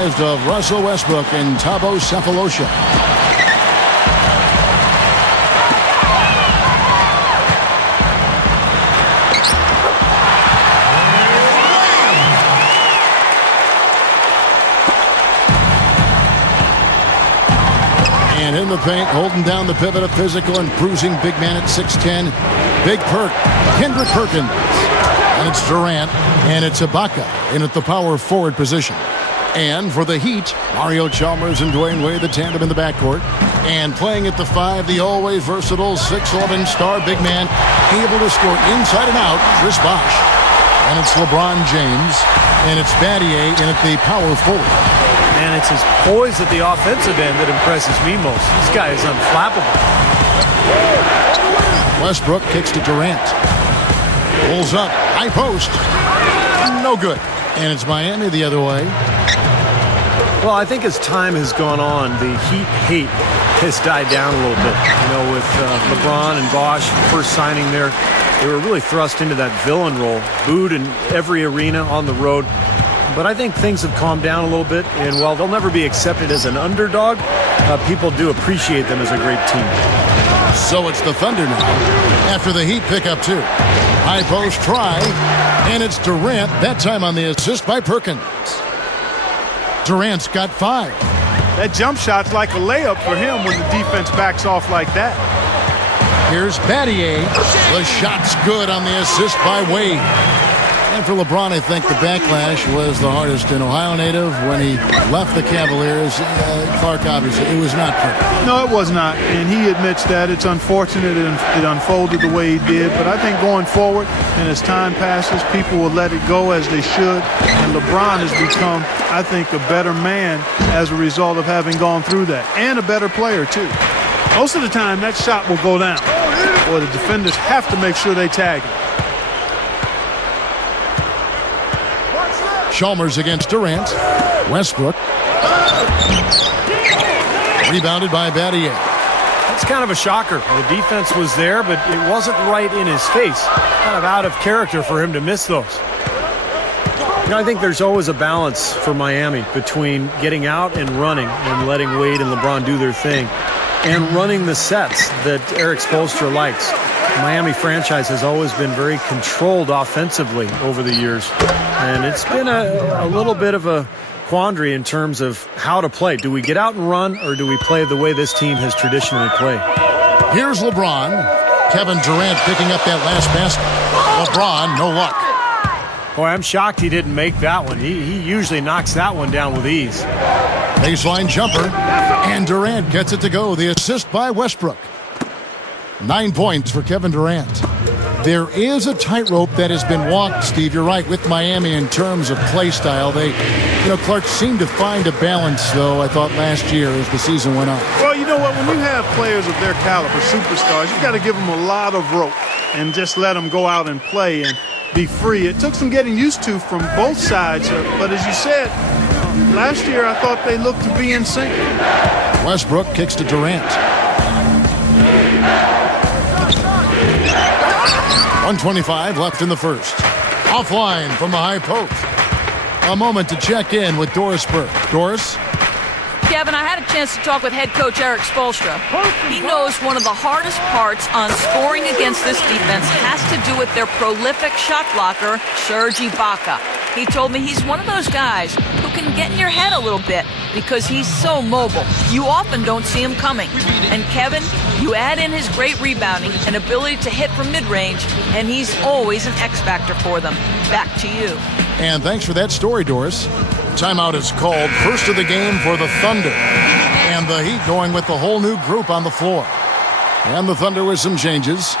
of Russell Westbrook and Thabo Sefolosha. And in the paint, holding down the pivot, a physical and bruising big man at 6'10". Big Perk, Kendrick Perkins. And it's Durant, and it's Ibaka in at the power forward position. And for the Heat, Mario Chalmers and Dwayne Wade, the tandem in the backcourt. And playing at the 5, the always versatile 6'11" star big man, able to score inside and out, Chris Bosh. And it's LeBron James, and it's Battier in at the power forward. And it's his poise at the offensive end that impresses me most. This guy is unflappable. Westbrook kicks to Durant. Pulls up, high post. No good. And it's Miami the other way. Well, I think as time has gone on, the Heat hate has died down a little bit. You know, with LeBron and Bosh first signing there, they were really thrust into that villain role, booed in every arena on the road. But I think things have calmed down a little bit, and while they'll never be accepted as an underdog, people do appreciate them as a great team. So it's the Thunder now, after the Heat pick up 2. High post try, and it's Durant, that time on the assist by Perkins. Durant's got 5. That jump shot's like a layup for him when the defense backs off like that. Here's Battier. The shot's good on the assist by Wade. And for LeBron, I think the backlash was the hardest. An Ohio native, when he left the Cavaliers, Clark, obviously, it was not perfect. No, it was not. And he admits that. It's unfortunate it unfolded the way he did. But I think going forward, and as time passes, people will let it go as they should. And LeBron has become, I think, a better man as a result of having gone through that. And a better player, too. Most of the time, that shot will go down. Or the defenders have to make sure they tag him. Chalmers against Durant. Westbrook. Rebounded by Battier. That's kind of a shocker. The defense was there, but it wasn't right in his face. Kind of out of character for him to miss those. You know, I think there's always a balance for Miami between getting out and running and letting Wade and LeBron do their thing, and running the sets that Eric Spoelstra likes. The Miami franchise has always been very controlled offensively over the years, and it's been a little bit of a quandary in terms of how to play. Do we get out and run, or do we play the way this team has traditionally played? Here's LeBron. Kevin Durant picking up that last basket. LeBron, no luck. Boy, I'm shocked he didn't make that one. He usually knocks that one down with ease. Baseline jumper, and Durant gets it to go. The assist by Westbrook. 9 points for Kevin Durant. There is a tightrope that has been walked, Steve. You're right, with Miami in terms of play style. They, Clark seemed to find a balance, though, I thought, last year as the season went on. Well, you know what? When you have players of their caliber, superstars, you got to give them a lot of rope and just let them go out and play and be free. It took some getting used to from both sides, but as you said, last year I thought they looked to be in sync. Westbrook kicks to Durant. 1:25 left in the first. Offline from the high post. A moment to check in with Doris Burke. Doris? Kevin, I had a chance to talk with head coach Eric Spoelstra. He knows one of the hardest parts on scoring against this defense has to do with their prolific shot blocker, Serge Ibaka. He told me he's one of those guys who can get in your head a little bit because he's so mobile. You often don't see him coming. And Kevin, you add in his great rebounding and ability to hit from mid-range, and he's always an X-factor for them. Back to you. And thanks for that story, Doris. Timeout is called. First of the game for the Thunder. And the Heat going with the whole new group on the floor. And the Thunder with some changes.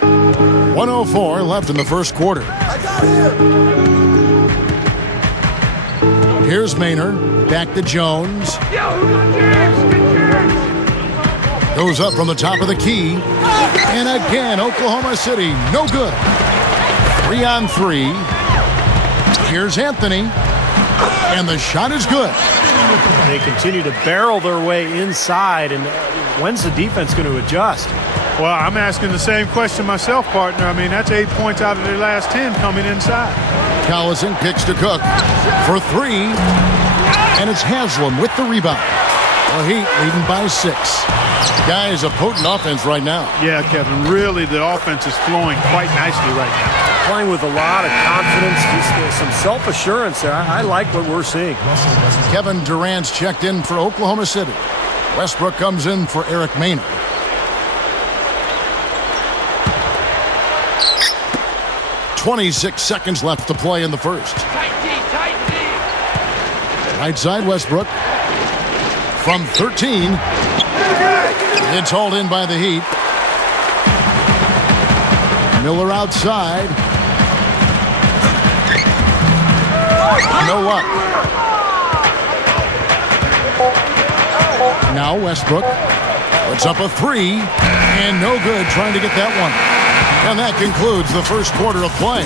.104 left in the first quarter. Here's Maynard. Back to Jones. Goes up from the top of the key. And again, Oklahoma City, no good. 3-on-3. Here's Anthony. And the shot is good. They continue to barrel their way inside, and when's the defense going to adjust? Well, I'm asking the same question myself, partner. I mean, that's 8 points out of their last 10 coming inside. Collison kicks to Cook for 3. And it's Haslam with the rebound. The Heat leading by 6. Guys, a potent offense right now. Yeah, Kevin, really the offense is flowing quite nicely right now. Playing with a lot of confidence, just some self-assurance there. I like what we're seeing. Kevin Durant's checked in for Oklahoma City. Westbrook comes in for Eric Maynard. .26 seconds left to play in the first. Right side, Westbrook. From 13. It's hauled in by the Heat. Miller outside. No luck. Now Westbrook puts up a 3. And no good trying to get that one. And that concludes the first quarter of play.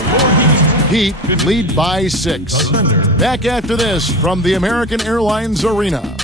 Heat lead by 6. Back after this from the American Airlines Arena.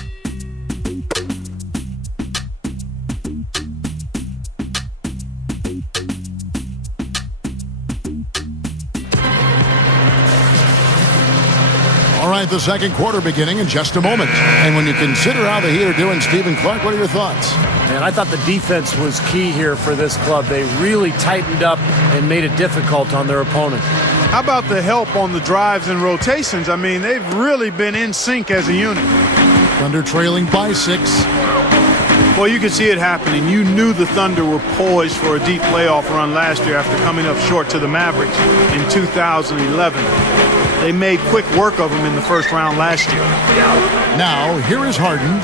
All right, the second quarter beginning in just a moment. And when you consider how the Heat are doing, Stephen Clark, what are your thoughts? Man, I thought the defense was key here for this club. They really tightened up and made it difficult on their opponent. How about the help on the drives and rotations? I mean, they've really been in sync as a unit. Thunder trailing by 6. Well, you could see it happening. You knew the Thunder were poised for a deep playoff run last year after coming up short to the Mavericks in 2011. They made quick work of them in the first round last year. Now, here is Harden,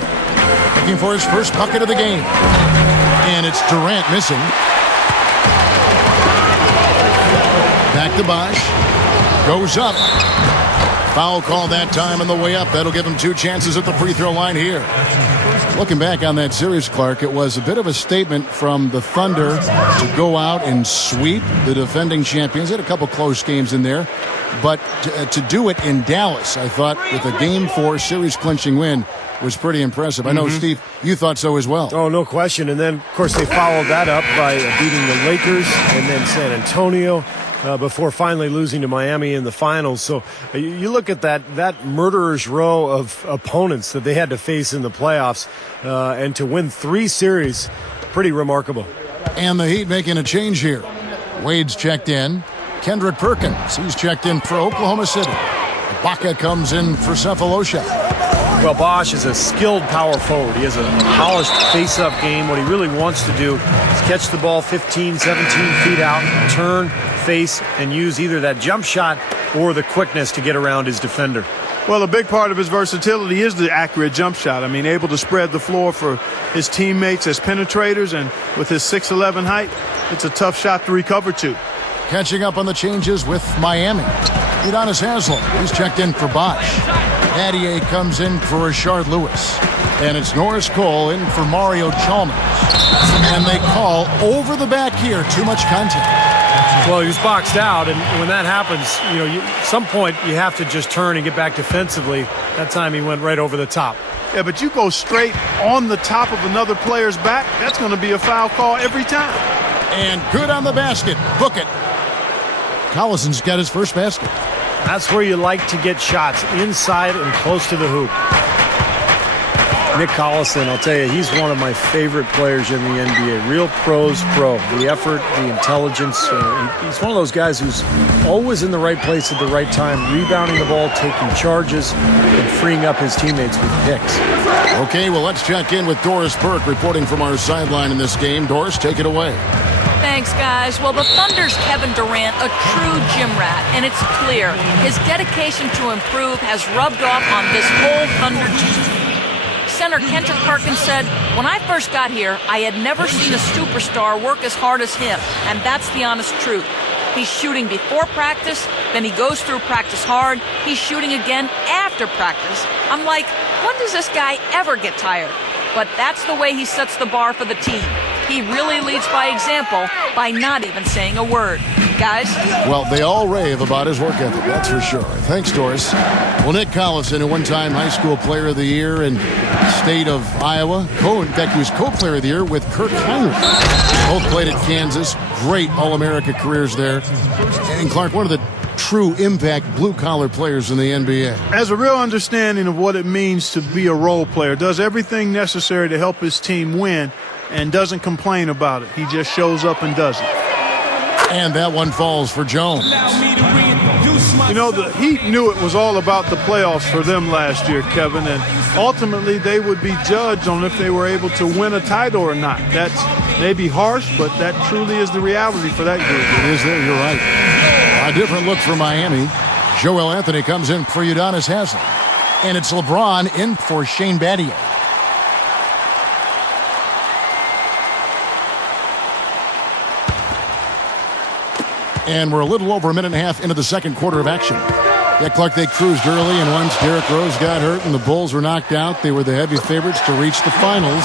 looking for his first bucket of the game. And it's Durant missing. Back to Bosh. Goes up. Foul call that time on the way up. That'll give him 2 chances at the free throw line here. Looking back on that series, Clark, it was a bit of a statement from the Thunder to go out and sweep the defending champions. They had a couple close games in there. But to do it in Dallas, I thought, with a Game 4 series-clinching win, was pretty impressive. I know, Steve, you thought so as well. Oh, no question. And then, of course, they followed that up by beating the Lakers and then San Antonio before finally losing to Miami in the finals. So you look at that murderer's row of opponents that they had to face in the playoffs, and to win 3 series, pretty remarkable. And the Heat making a change here. Wade's checked in. Kendrick Perkins, he's checked in for Oklahoma City. Ibaka comes in for Cephalosha. Well, Bosh is a skilled power forward. He has a polished face-up game. What he really wants to do is catch the ball 15, 17 feet out, turn, face, and use either that jump shot or the quickness to get around his defender. Well, a big part of his versatility is the accurate jump shot. I mean, able to spread the floor for his teammates as penetrators, and with his 6'11" height, it's a tough shot to recover to. Catching up on the changes with Miami. Udonis Haslem, he's checked in for Bosh. Adier comes in for Rashard Lewis. And it's Norris Cole in for Mario Chalmers. And they call over the back here, too much contact. Well, he was boxed out, and when that happens, at some point you have to just turn and get back defensively. That time he went right over the top. Yeah, but you go straight on the top of another player's back, that's going to be a foul call every time. And good on the basket. Book it. Collison's got his first basket. That's where you like to get shots, inside and close to the hoop. Nick Collison, I'll tell you, he's one of my favorite players in the NBA. Real pros pro. The effort, the intelligence. He's one of those guys who's always in the right place at the right time, rebounding the ball, taking charges, and freeing up his teammates with picks. Okay, well, let's check in with Doris Burke reporting from our sideline in this game. Doris, take it away. Thanks, guys. Well, the Thunder's Kevin Durant, a true gym rat, and it's clear his dedication to improve has rubbed off on this whole Thunder team. Center Kendrick Perkins said, "When I first got here, I had never seen a superstar work as hard as him, and that's the honest truth. He's shooting before practice, then he goes through practice hard, he's shooting again after practice. I'm like, when does this guy ever get tired? But that's the way he sets the bar for the team. He really leads by example by not even saying a word." guys. Well, they all rave about his work ethic, that's for sure. Thanks, Doris. Well, Nick Collison, a one-time high school player of the year in the state of Iowa. In fact, he was co-player of the year with Kirk Heinrich. Both played at Kansas. Great All-America careers there. And Clark, one of the true impact blue-collar players in the NBA. Has a real understanding of what it means to be a role player. Does everything necessary to help his team win and doesn't complain about it. He just shows up and does it. And that one falls for Jones. You know, the Heat knew it was all about the playoffs for them last year, Kevin, and ultimately they would be judged on if they were able to win a title or not. That's maybe harsh, but that truly is the reality for that group. It is there, you're right. A different look for Miami. Joel Anthony comes in for Udonis Haslem. And it's LeBron in for Shane Battier. And we're a little over a minute and a half into the second quarter of action. Yeah, Clark, they cruised early, and once Derrick Rose got hurt and the Bulls were knocked out, they were the heavy favorites to reach the finals.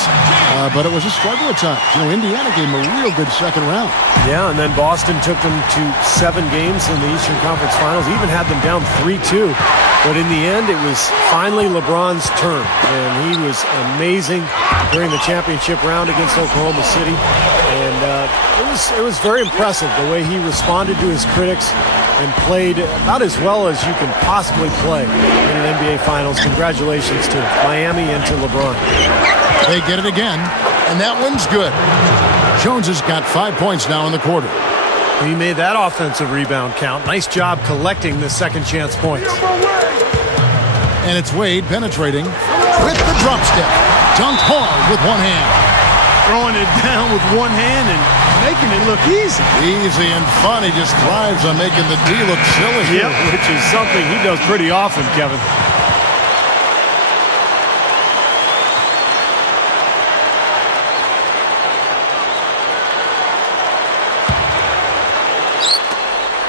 But it was a struggle at times. You know, Indiana gave them a real good second round. Yeah, and then Boston took them to 7 games in the Eastern Conference Finals, even had them down 3-2. But in the end, it was finally LeBron's turn, and he was amazing during the championship round against Oklahoma City. And it was very impressive the way he responded to his critics and played about as well as you can possibly play in an NBA Finals. Congratulations to Miami and to LeBron. They get it again, and that one's good. Jones has got 5 points now in the quarter. He made that offensive rebound count. Nice job collecting the second chance points. And it's Wade penetrating with the drop step. Dunked hard with one hand. Throwing it down with one hand and making it look easy. Easy and fun. He just thrives on making the D look silly. Yep, which is something he does pretty often, Kevin.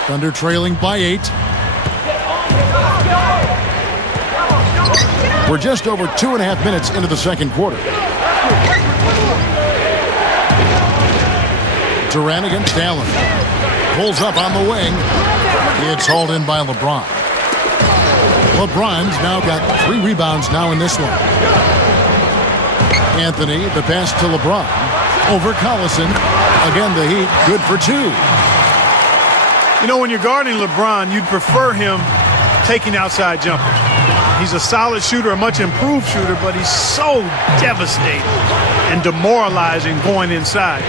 Thunder trailing by 8. We're just over 2.5 minutes into the second quarter. Durant against Allen. Pulls up on the wing. It's hauled in by LeBron. LeBron's now got 3 rebounds now in this one. Anthony, the pass to LeBron. Over Collison. Again, the Heat, good for 2. You know, when you're guarding LeBron, you'd prefer him taking outside jumpers. He's a solid shooter, a much improved shooter, but he's so devastating and demoralizing going inside.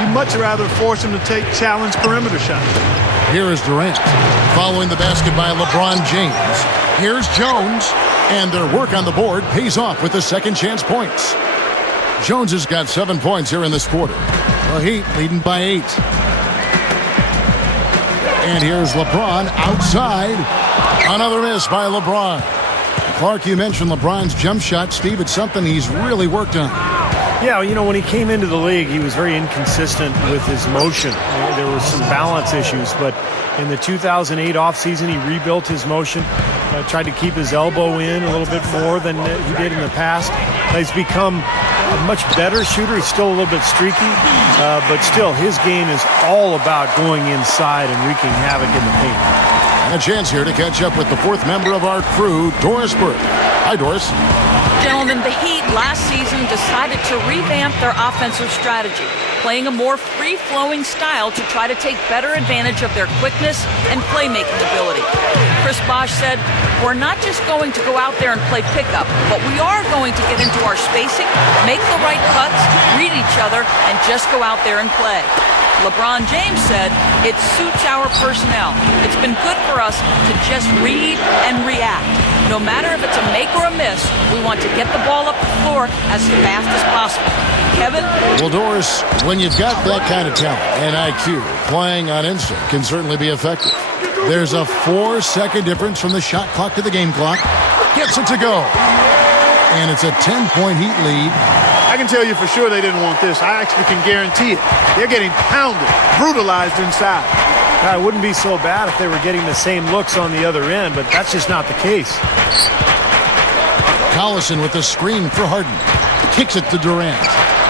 You'd much rather force him to take challenge perimeter shots. Here is Durant following the basket by LeBron James. Here's Jones, and their work on the board pays off with the second chance points. Jones has got 7 points here in this quarter. The Heat leading by 8. And here's LeBron outside. Another miss by LeBron. Clark, you mentioned LeBron's jump shot. Steve, it's something he's really worked on. Yeah, you know, when he came into the league, he was very inconsistent with his motion. There were some balance issues, but in the 2008 offseason, he rebuilt his motion, tried to keep his elbow in a little bit more than he did in the past. He's become a much better shooter. He's still a little bit streaky, but still, his game is all about going inside and wreaking havoc in the paint. And a chance here to catch up with the 4th member of our crew, Doris Burke. Hi, Doris. Gentlemen, the Heat last season decided to revamp their offensive strategy, playing a more free-flowing style to try to take better advantage of their quickness and playmaking ability. Chris Bosh said, "We're not just going to go out there and play pickup, but we are going to get into our spacing, make the right cuts, read each other, and just go out there and play." LeBron James said, "It suits our personnel. It's been good for us to just read and react. No matter if it's a make or a miss, we want to get the ball up the floor as fast as possible." Kevin? Well, Doris, when you've got that kind of talent and IQ, playing on instinct can certainly be effective. There's a 4-second difference from the shot clock to the game clock. Gets it to go. And it's a 10-point Heat lead. I can tell you for sure they didn't want this. I actually can guarantee it. They're getting pounded, brutalized inside. Now, it wouldn't be so bad if they were getting the same looks on the other end, but that's just not the case. Collison with the screen for Harden. Kicks it to Durant.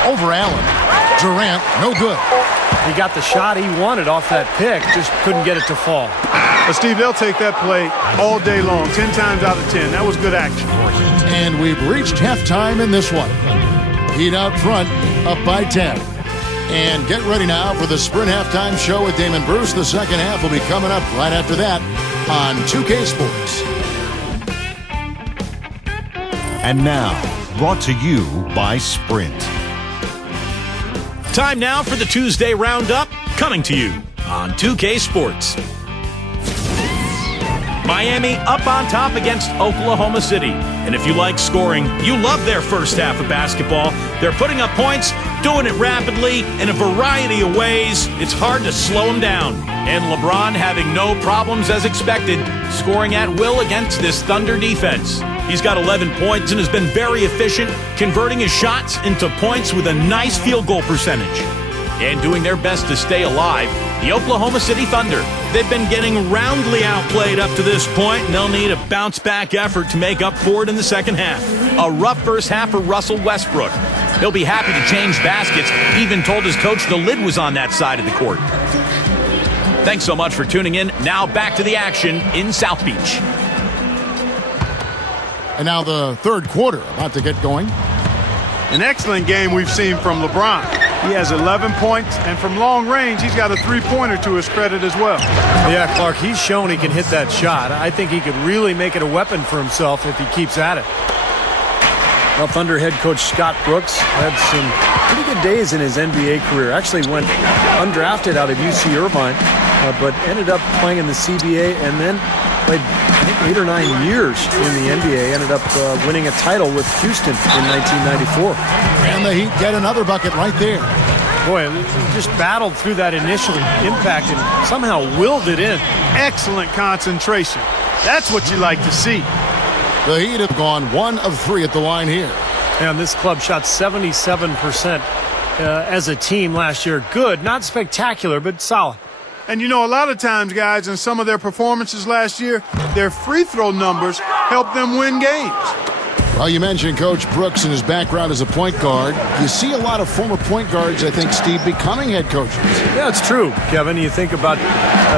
Over Allen. Durant, no good. He got the shot he wanted off that pick, just couldn't get it to fall. But Steve, they'll take that play all day long, 10 times out of 10. That was good action. And we've reached halftime in this one. Heat out front, up by 10. And get ready now for the Sprint Halftime Show with Damon Bruce. The second half will be coming up right after that on 2K Sports. And now, brought to you by Sprint. Time now for the Tuesday Roundup, coming to you on 2K Sports. Miami up on top against Oklahoma City. And if you like scoring, you love their first half of basketball. They're putting up points, doing it rapidly in a variety of ways. It's hard to slow them down. And LeBron having no problems as expected, scoring at will against this Thunder defense. He's got 11 points and has been very efficient, converting his shots into points with a nice field goal percentage. And doing their best to stay alive, the Oklahoma City Thunder. They've been getting roundly outplayed up to this point, and they'll need a bounce-back effort to make up for it in the second half. A rough first half for Russell Westbrook. He'll be happy to change baskets. He even told his coach the lid was on that side of the court. Thanks so much for tuning in. Now back to the action in South Beach. And now the third quarter about to get going. An excellent game we've seen from LeBron. He has 11 points, and from long range, he's got a three-pointer to his credit as well. Yeah, Clark, he's shown he can hit that shot. I think he could really make it a weapon for himself if he keeps at it. Well, Thunder head coach Scott Brooks had some pretty good days in his NBA career. Actually went undrafted out of UC Irvine, but ended up playing in the CBA and then played, I think, 8 or 9 years in the NBA. Ended up winning a title with Houston in 1994. And the Heat get another bucket right there. Boy, he just battled through that initial impact and somehow willed it in. Excellent concentration. That's what you like to see. The Heat have gone 1 of 3 at the line here. And this club shot 77% as a team last year. Good, not spectacular, but solid. And you know, a lot of times, guys, in some of their performances last year, their free throw numbers helped them win games. Well, you mentioned Coach Brooks and his background as a point guard. You see a lot of former point guards, I think, Steve, becoming head coaches. Yeah, it's true, Kevin. You think about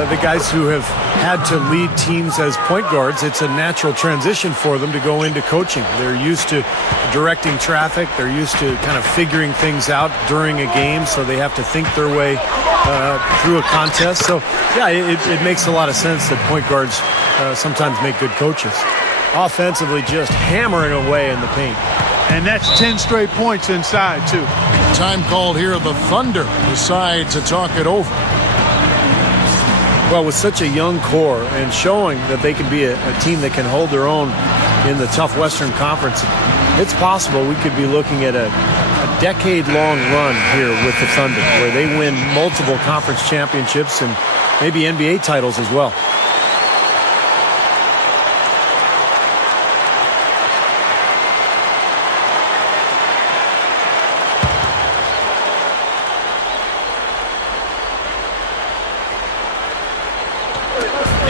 the guys who have had to lead teams as point guards. It's a natural transition for them to go into coaching. They're used to directing traffic. They're used to kind of figuring things out during a game, so they have to think their way through a contest. So, yeah, it makes a lot of sense that point guards sometimes make good coaches. Offensively, just hammering away in the paint. And that's 10 straight points inside, too. Time called here. The Thunder decide to talk it over. Well, with such a young core and showing that they can be a team that can hold their own in the tough Western Conference, it's possible we could be looking at a decade-long run here with the Thunder, where they win multiple conference championships and maybe NBA titles as well.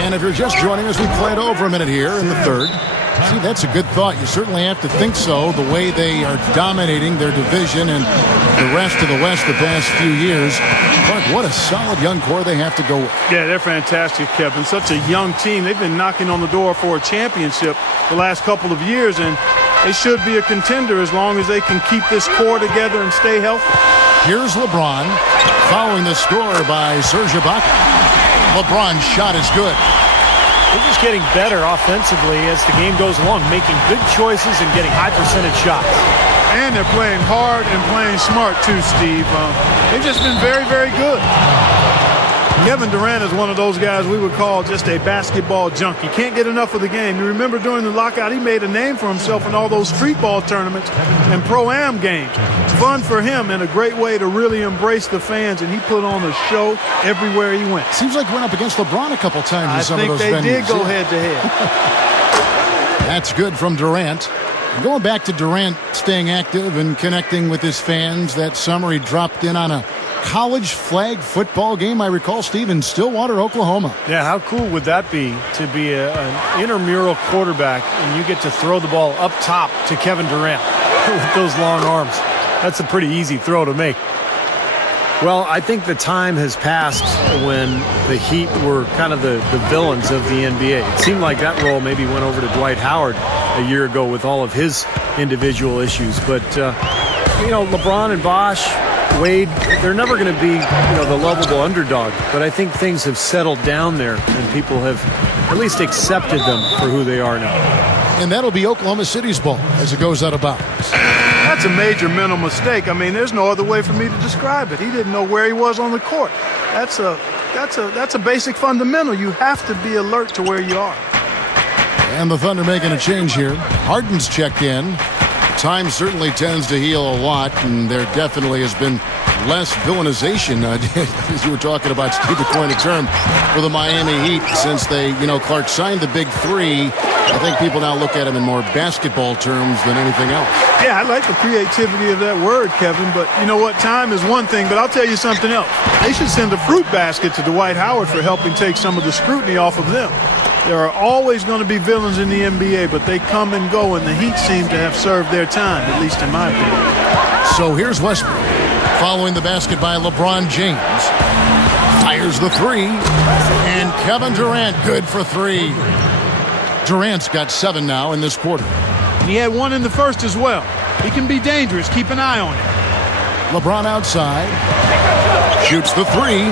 And if you're just joining us, we played over a minute here in the third. See, that's a good thought. You certainly have to think so, the way they are dominating their division and the rest of the West the past few years. Clark, what a solid young core they have to go with. Yeah, they're fantastic, Kevin. Such a young team. They've been knocking on the door for a championship the last couple of years, and they should be a contender as long as they can keep this core together and stay healthy. Here's LeBron following the score by Serge Ibaka. LeBron's shot is good. They're just getting better offensively as the game goes along, making good choices and getting high percentage shots. And they're playing hard and playing smart too, Steve. They've just been very, very good. Kevin Durant is one of those guys we would call just a basketball junkie. Can't get enough of the game. You remember during the lockout, he made a name for himself in all those street ball tournaments and pro-am games. Fun for him and a great way to really embrace the fans, and he put on a show everywhere he went. Seems like we went up against LeBron a couple times in some of those venues. I think they did go head-to-head. That's good from Durant. Going back to Durant staying active and connecting with his fans, that summer he dropped in on a college flag football game, I recall, Steve, in Stillwater, Oklahoma. Yeah, how cool would that be to be an intramural quarterback and you get to throw the ball up top to Kevin Durant with those long arms? That's a pretty easy throw to make. Well, I think the time has passed when the Heat were kind of the villains of the NBA. It seemed like that role maybe went over to Dwight Howard a year ago with all of his individual issues. But, LeBron and Bosh, Wade, they're never going to be, the lovable underdog. But I think things have settled down there, and people have at least accepted them for who they are now. And that'll be Oklahoma City's ball as it goes out of bounds. That's a major mental mistake. I mean, there's no other way for me to describe it. He didn't know where he was on the court. That's a basic fundamental. You have to be alert to where you are. And the Thunder making a change here. Harden's checked in. Time certainly tends to heal a lot, and there definitely has been less villainization, as you were talking about, Steve, to coin a term, for the Miami Heat since they, Clark signed the big three. I think people now look at him in more basketball terms than anything else. Yeah, I like the creativity of that word, Kevin, but you know what? Time is one thing, but I'll tell you something else. They should send a fruit basket to Dwight Howard for helping take some of the scrutiny off of them. There are always going to be villains in the NBA, but they come and go, and the Heat seem to have served their time, at least in my opinion. So here's Westbrook, following the basket by LeBron James. Fires the three, and Kevin Durant good for three. Durant's got 7 now in this quarter. And he had 1 in the first as well. He can be dangerous. Keep an eye on him. LeBron outside. Shoots the three.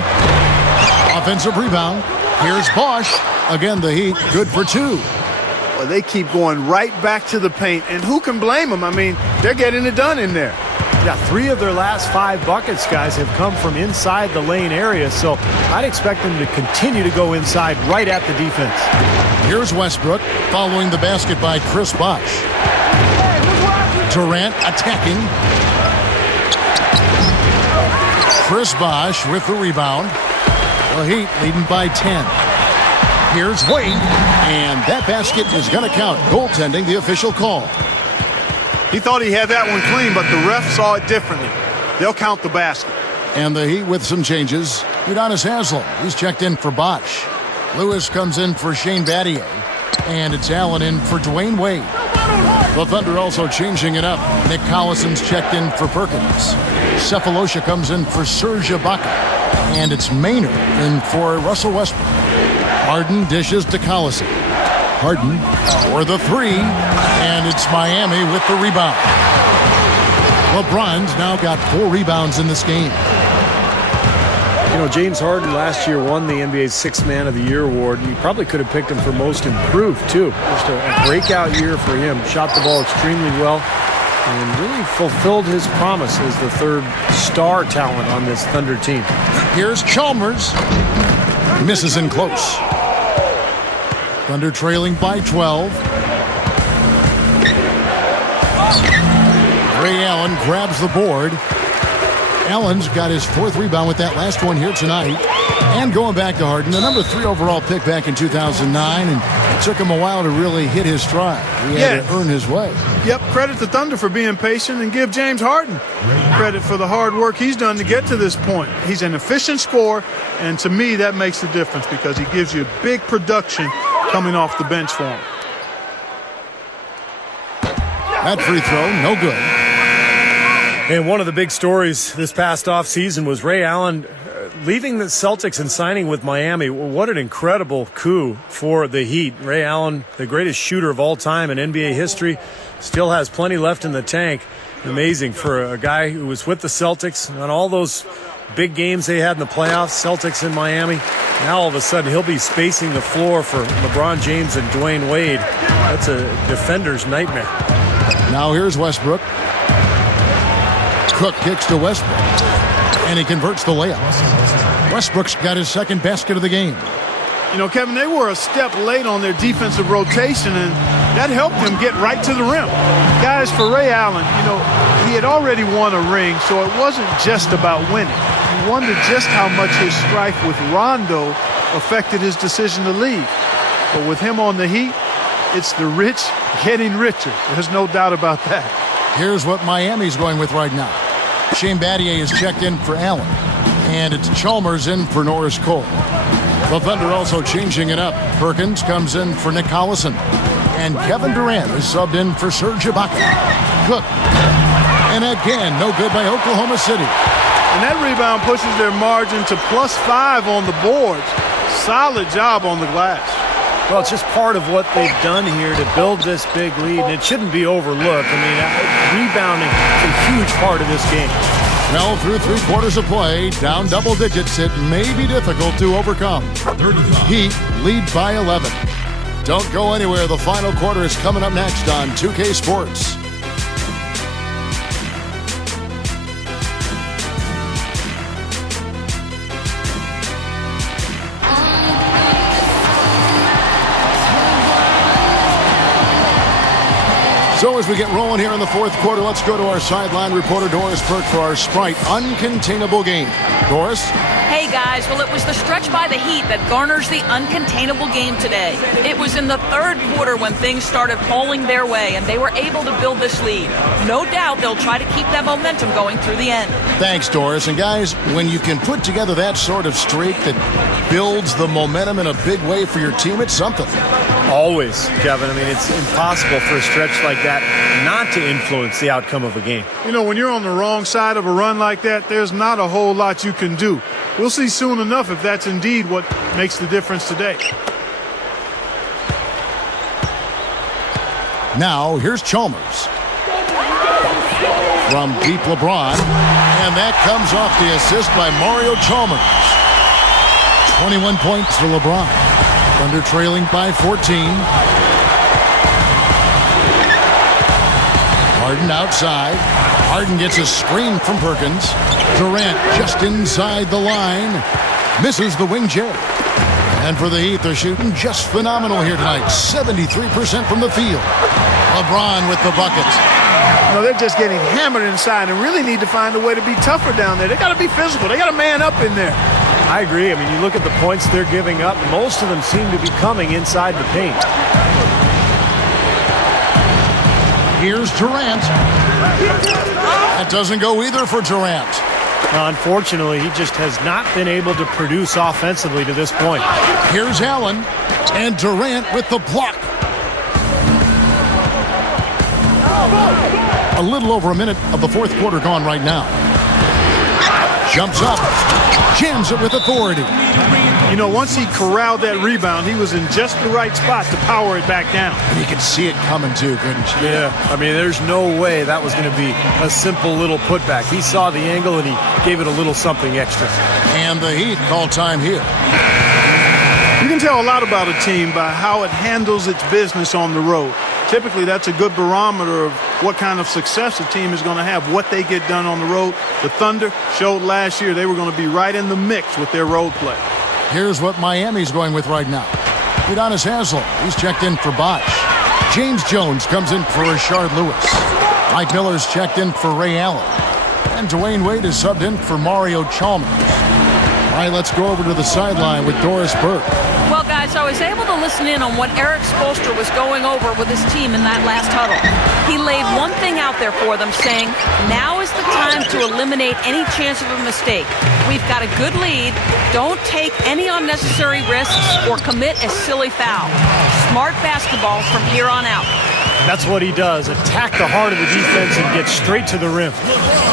Offensive rebound. Here's Bosh. Again, the Heat good for 2. Well, they keep going right back to the paint, and who can blame them? I mean, they're getting it done in there. Yeah, 3 of their last 5 buckets, guys, have come from inside the lane area, so I'd expect them to continue to go inside right at the defense. Here's Westbrook following the basket by Chris Bosh. Durant attacking. Chris Bosh with the rebound. The Heat leading by 10. Here's Wade, and that basket is going to count. Goaltending, the official call. He thought he had that one clean, but the ref saw it differently. They'll count the basket. And the Heat with some changes. Udonis Haslem, he's checked in for Bosh. Lewis comes in for Shane Battier. And it's Allen in for Dwayne Wade. The Thunder also changing it up. Nick Collison's checked in for Perkins. Cephalosha comes in for Serge Ibaka. And it's Maynard in for Russell Westbrook. Harden dishes to Collison. Harden for the three. And it's Miami with the rebound. LeBron's now got 4 rebounds in this game. James Harden last year won the NBA's 6th Man of the Year award. You probably could have picked him for most improved, too. Just a breakout year for him. Shot the ball extremely well and really fulfilled his promise as the 3rd star talent on this Thunder team. Here's Chalmers. Misses in close. Thunder trailing by 12. Ray Allen grabs the board. Allen's got his 4th rebound with that last one here tonight. And going back to Harden, the number 3 overall pick back in 2009, and it took him a while to really hit his stride. He had to earn his way. Yep, credit the Thunder for being patient, and give James Harden credit for the hard work he's done to get to this point. He's an efficient scorer, and to me that makes the difference because he gives you big production coming off the bench for him. That free throw, no good. And one of the big stories this past offseason was Ray Allen leaving the Celtics and signing with Miami. What an incredible coup for the Heat. Ray Allen, the greatest shooter of all time in NBA history, still has plenty left in the tank. Amazing for a guy who was with the Celtics on all those big games they had in the playoffs, Celtics in Miami. Now all of a sudden he'll be spacing the floor for LeBron James and Dwayne Wade. That's a defender's nightmare. Now here's Westbrook. Cook kicks to Westbrook, and he converts the layup. Westbrook's got his 2nd basket of the game. Kevin, they were a step late on their defensive rotation, and that helped them get right to the rim. Guys, for Ray Allen, he had already won a ring, so it wasn't just about winning. You wondered just how much his strife with Rondo affected his decision to leave. But with him on the Heat, it's the rich getting richer. There's no doubt about that. Here's what Miami's going with right now. Shane Battier is checked in for Allen. And it's Chalmers in for Norris Cole. The Thunder also changing it up. Perkins comes in for Nick Collison. And Kevin Durant is subbed in for Serge Ibaka. Cook. And again, no good by Oklahoma City. And that rebound pushes their margin to +5 on the boards. Solid job on the glass. Well, it's just part of what they've done here to build this big lead, and it shouldn't be overlooked. I mean, rebounding is a huge part of this game. Well, through 3 quarters of play, down double digits, it may be difficult to overcome. Heat lead by 11. Don't go anywhere. The final quarter is coming up next on 2K Sports. So as we get rolling here in the fourth quarter, let's go to our sideline reporter, Doris Burke, for our Sprite Uncontainable game. Doris? Hey guys, well, it was the stretch by the Heat that garners the uncontainable game today. It was in the third quarter when things started falling their way, and they were able to build this lead. No doubt they'll try to keep that momentum going through the end. Thanks, Doris. And guys, when you can put together that sort of streak that builds the momentum in a big way for your team, it's something. Always, Kevin. I mean, it's impossible for a stretch like that not to influence the outcome of a game. You know, when you're on the wrong side of a run like that, there's not a whole lot you can do. We'll see soon enough if that's indeed what makes the difference today. Now, here's Chalmers. From deep LeBron, and that comes off the assist by Mario Chalmers. 21 points for LeBron. Thunder trailing by 14. Harden outside. Harden gets a screen from Perkins. Durant just inside the line. Misses the wing jab. And for the Heat, they're shooting just phenomenal here tonight. 73% from the field. LeBron with the buckets. You know, they're just getting hammered inside and really need to find a way to be tougher down there. They got to be physical. They got to man up in there. I agree. I mean, you look at the points they're giving up, most of them seem to be coming inside the paint. Here's Durant. That doesn't go either for Durant. Now, unfortunately, he just has not been able to produce offensively to this point. Here's Allen, and Durant with the block. A little over a minute of the fourth quarter gone right now. Jumps up, jams it with authority. You know, once he corralled that rebound, he was in just the right spot to power it back down. And you could see it coming too, couldn't you? Yeah, I mean, there's no way that was going to be a simple little putback. He saw the angle and he gave it a little something extra. And the Heat call time here. You can tell a lot about a team by how it handles its business on the road. Typically, that's a good barometer of what kind of success a team is going to have, what they get done on the road. The Thunder showed last year they were going to be right in the mix with their road play. Here's what Miami's going with right now. Udonis Haslem, he's checked in for Bosh. James Jones comes in for Rashard Lewis. Mike Miller's checked in for Ray Allen. And Dwayne Wade is subbed in for Mario Chalmers. All right, let's go over to the sideline with Doris Burke. Well, guys, I was able to listen in on what Eric Spoelstra was going over with his team in that last huddle. He laid one thing out there for them, saying, now is the time to eliminate any chance of a mistake. We've got a good lead. Don't take any unnecessary risks or commit a silly foul. Smart basketball from here on out. That's what he does. Attack the heart of the defense and get straight to the rim.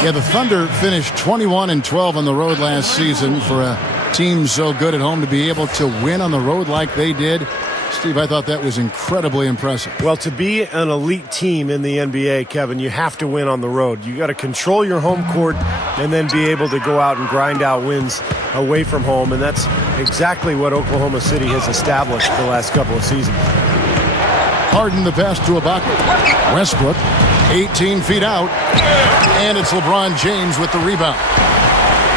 Yeah, the Thunder finished 21-12 on the road last season. For a team so good at home to be able to win on the road like they did, Steve, I thought that was incredibly impressive. Well, to be an elite team in the NBA, Kevin, you have to win on the road. You got to control your home court and then be able to go out and grind out wins away from home. And that's exactly what Oklahoma City has established for the last couple of seasons. Harden the pass to Ibaka. Westbrook, 18 feet out. And it's LeBron James with the rebound.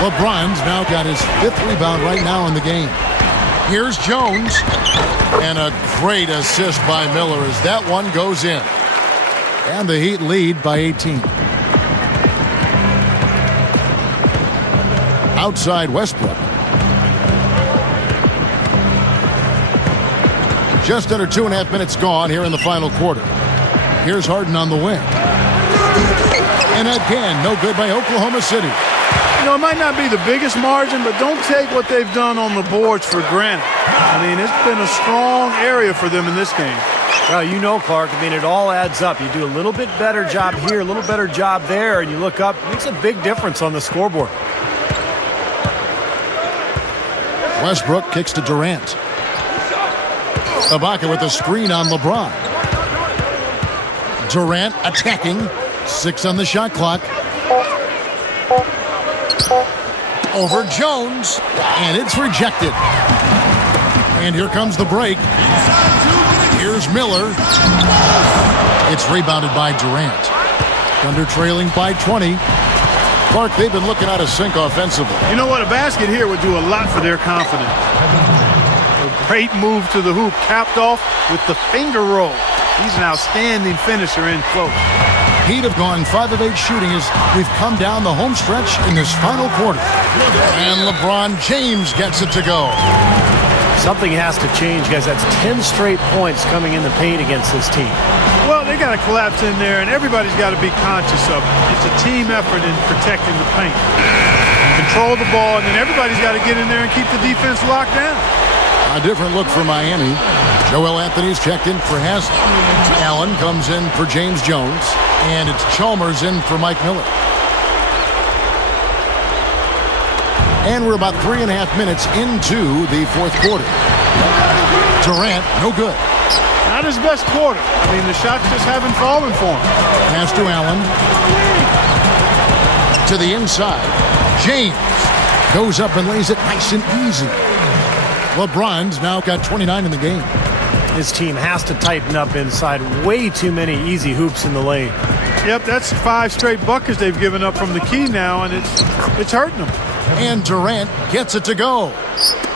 LeBron's now got his 5th rebound right now in the game. Here's Jones. And a great assist by Miller as that one goes in. And the Heat lead by 18. Outside Westbrook. Just under 2.5 minutes gone here in the final quarter. Here's Harden on the wing. And again, no good by Oklahoma City. You know, it might not be the biggest margin, but don't take what they've done on the boards for granted. I mean, it's been a strong area for them in this game. Well, you know, Clark, I mean, it all adds up. You do a little bit better job here, a little better job there, and you look up, it makes a big difference on the scoreboard. Westbrook kicks to Durant. Ibaka with a screen on LeBron. Durant attacking. 6 on the shot clock. Over Jones, and it's rejected. And here comes the break. Here's Miller. It's rebounded by Durant. Thunder trailing by 20. Clark, they've been looking out of sync offensively. You know what? A basket here would do a lot for their confidence. A great move to the hoop, capped off with the finger roll. He's an outstanding finisher in close. Heat have gone 5 of 8 shooting as we've come down the home stretch in this final quarter. And LeBron James gets it to go. Something has to change, guys. That's 10 straight points coming in the paint against this team. Well, they got to collapse in there, and everybody's got to be conscious of it. It's a team effort in protecting the paint. Control the ball, and then everybody's got to get in there and keep the defense locked down. A different look for Miami. Joel Anthony's checked in for Haslem. Allen comes in for James Jones. And it's Chalmers in for Mike Miller. And we're about 3.5 minutes into the fourth quarter. Durant, no good. Not his best quarter. I mean, the shots just haven't fallen for him. Pass to Allen. To the inside. James goes up and lays it nice and easy. LeBron's now got 29 in the game. This team has to tighten up inside. Way too many easy hoops in the lane. Yep, that's 5 straight buckets they've given up from the key now, and it's hurting them. And Durant gets it to go.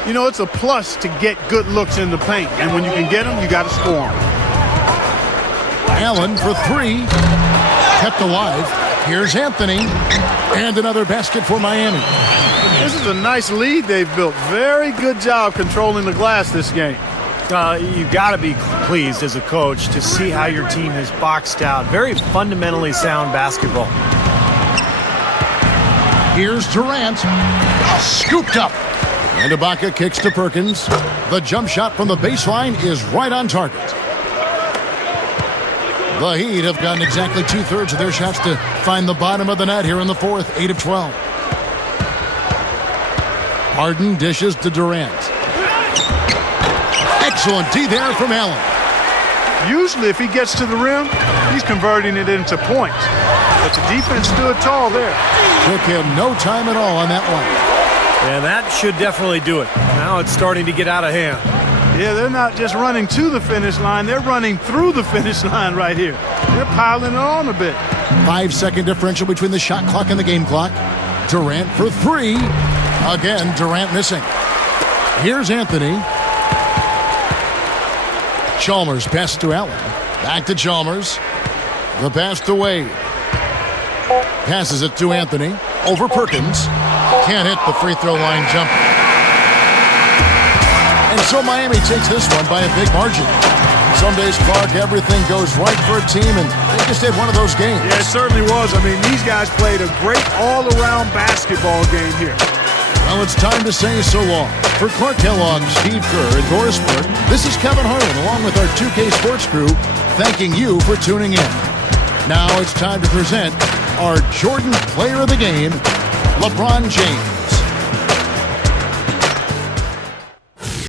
You know, it's a plus to get good looks in the paint, and when you can get them, you got to score them. Allen for 3. Kept alive. Here's Anthony. And another basket for Miami. This is a nice lead they've built. Very good job controlling the glass this game. You got to be pleased as a coach to see how your team has boxed out. Very fundamentally sound basketball. Here's Durant. Scooped up. And Ibaka kicks to Perkins. The jump shot from the baseline is right on target. The Heat have gotten exactly 2/3 of their shots to find the bottom of the net here in the fourth. 8 of 12. Harden dishes to Durant. Excellent D there from Allen. Usually if he gets to the rim, he's converting it into points. But the defense stood tall there. Took him no time at all on that one. And that should definitely do it. Now it's starting to get out of hand. Yeah, they're not just running to the finish line. They're running through the finish line right here. They're piling it on a bit. 5-second differential between the shot clock and the game clock. Durant for 3. Again, Durant missing. Here's Anthony. Chalmers passes to Allen. Back to Chalmers. The pass to Wade. Passes it to Anthony. Over Perkins. Can't hit the free throw line jumper. And so Miami takes this one by a big margin. Some days, Clark, everything goes right for a team, and they just had one of those games. Yeah, it certainly was. I mean, these guys played a great all-around basketball game here. Well, it's time to say so long. For Clark Kellogg, Steve Kerr, and Doris Burke, this is Kevin Harlan, along with our 2K Sports crew, thanking you for tuning in. Now it's time to present our Jordan Player of the Game, LeBron James.